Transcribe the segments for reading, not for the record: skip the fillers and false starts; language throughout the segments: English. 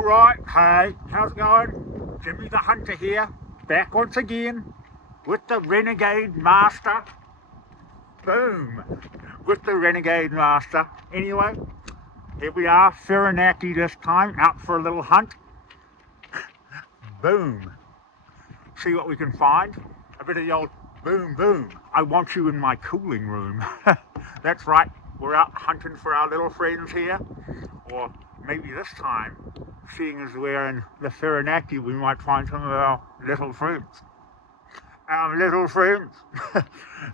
Alright, hey, how's it going? Jimmy the Hunter here, back once again with the Renegade Master. Boom! With the Renegade Master. Anyway, here we are, Whirinaki this time, out for a little hunt. Boom! See what we can find. A bit of the old boom boom. I want you in my cooling room. That's right, we're out hunting for our little friends here. Or maybe this time, seeing as we're in the Whirinaki, we might find some of our little friends. Our little friends.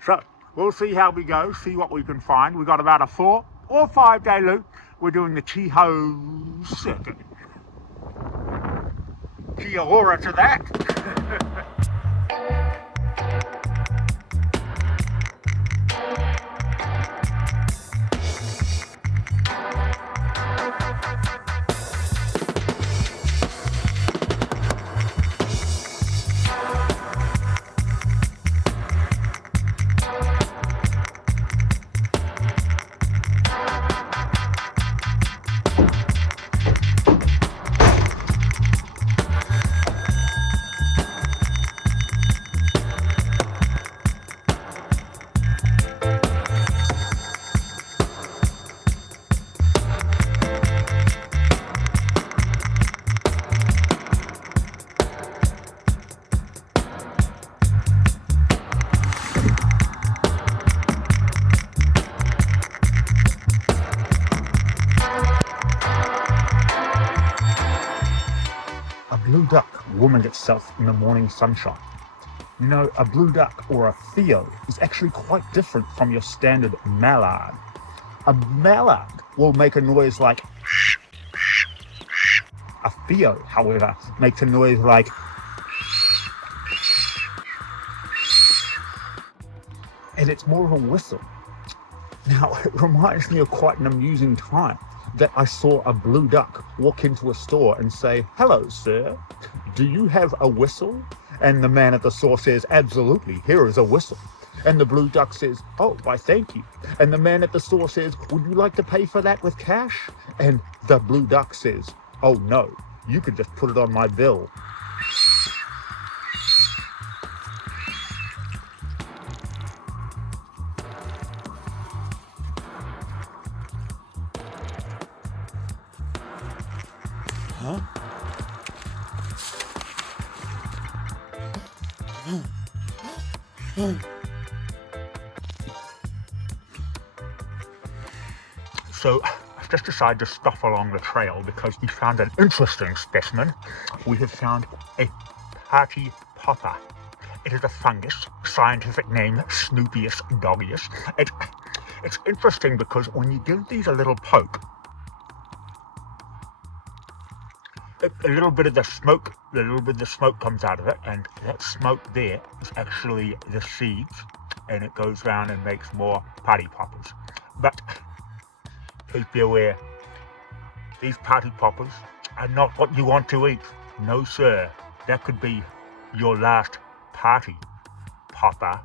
So, we'll see how we go, see what we can find. We've got about a 4 or 5 day loop. We're doing the Chiho circuit. Kia ora to that. A blue duck warming itself in the morning sunshine. You know, a blue duck or a theo is actually quite different from your standard mallard. A mallard will make a noise like shh, shh, shh. A theo, however, makes a noise like and it's more of a whistle. Now, it reminds me of quite an amusing time that I saw a blue duck walk into a store and say, "Hello, sir, do you have a whistle?" And the man at the store says, "Absolutely, here is a whistle." And the blue duck says, "Oh, why, thank you." And the man at the store says, "Would you like to pay for that with cash?" And the blue duck says, "Oh no, you could just put it on my bill." Huh? So, I've just decided to stop along the trail because we found an interesting specimen. We have found a party popper. It is a fungus, scientific name Snoopius doggius. It's interesting because when you give these a little poke, a little bit of the smoke comes out of it, and that smoke there is actually the seeds, and it goes round and makes more party poppers. But please be aware, these party poppers are not what you want to eat. No, sir. That could be your last party popper.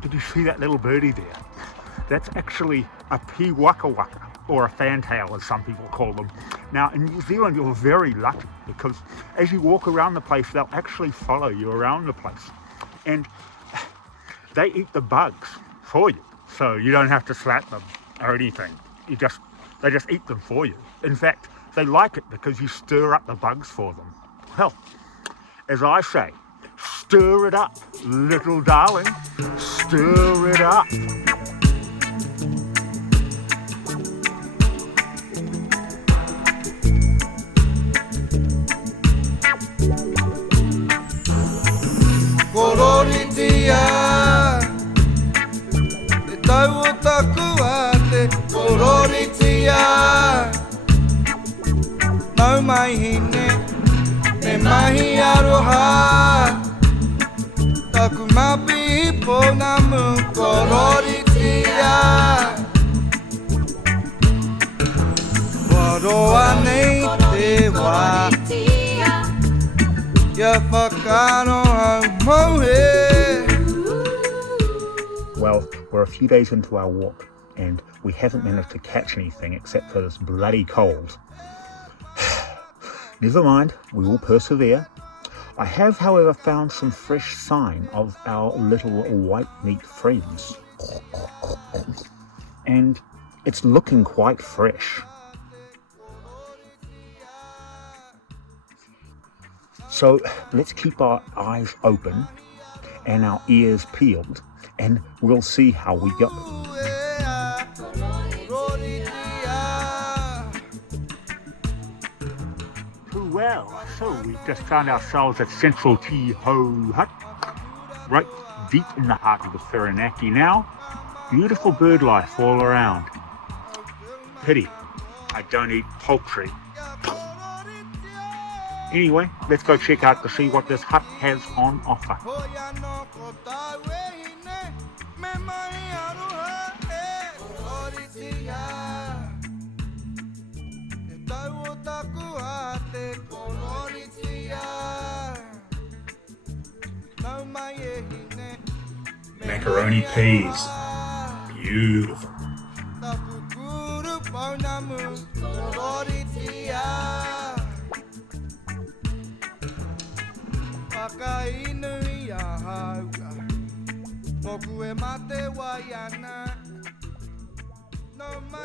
Did you see that little birdie there? That's actually a Pwaka, or a fantail as some people call them. Now in New Zealand you're very lucky because as you walk around the place they'll actually follow you around the place. And they eat the bugs for you. So you don't have to slap them or anything. They just eat them for you. In fact, they like it because you stir up the bugs for them. Well, as I say, stir it up, little darling. Stir it up. Kororitia, te tau o taku ate. Kororitia, mau mai hine, me mahi aroha. Taku mai Kororitia Waroa nei te wā Ia whakaro au mohe Well, we're a few days into our walk and we haven't managed to catch anything except for this bloody cold. Never mind, we will persevere. I have, however, found some fresh sign of our little white meat friends. And it's looking quite fresh. So let's keep our eyes open and our ears peeled and we'll see how we go. Well, so we've just found ourselves at Central Tea Ho Hut, right deep in the heart of the Whirinaki now. Beautiful bird life all around. Pity I don't eat poultry. Anyway, let's go check out to see what this hut has on offer. Macaroni peas. Beautiful.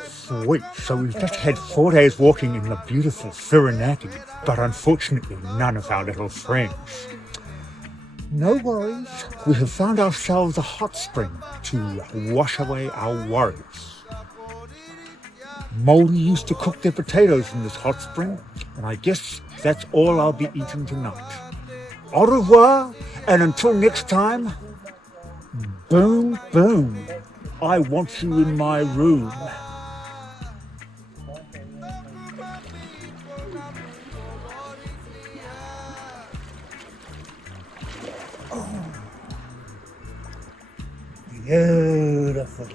Sweet, so we've just had 4 days walking in the beautiful Whirinaki, but unfortunately none of our little friends. No worries, we have found ourselves a hot spring to wash away our worries. Moldy used to cook their potatoes in this hot spring, and I guess that's all I'll be eating tonight. Au revoir, and until next time, boom, boom, I want you in my room. Beautiful.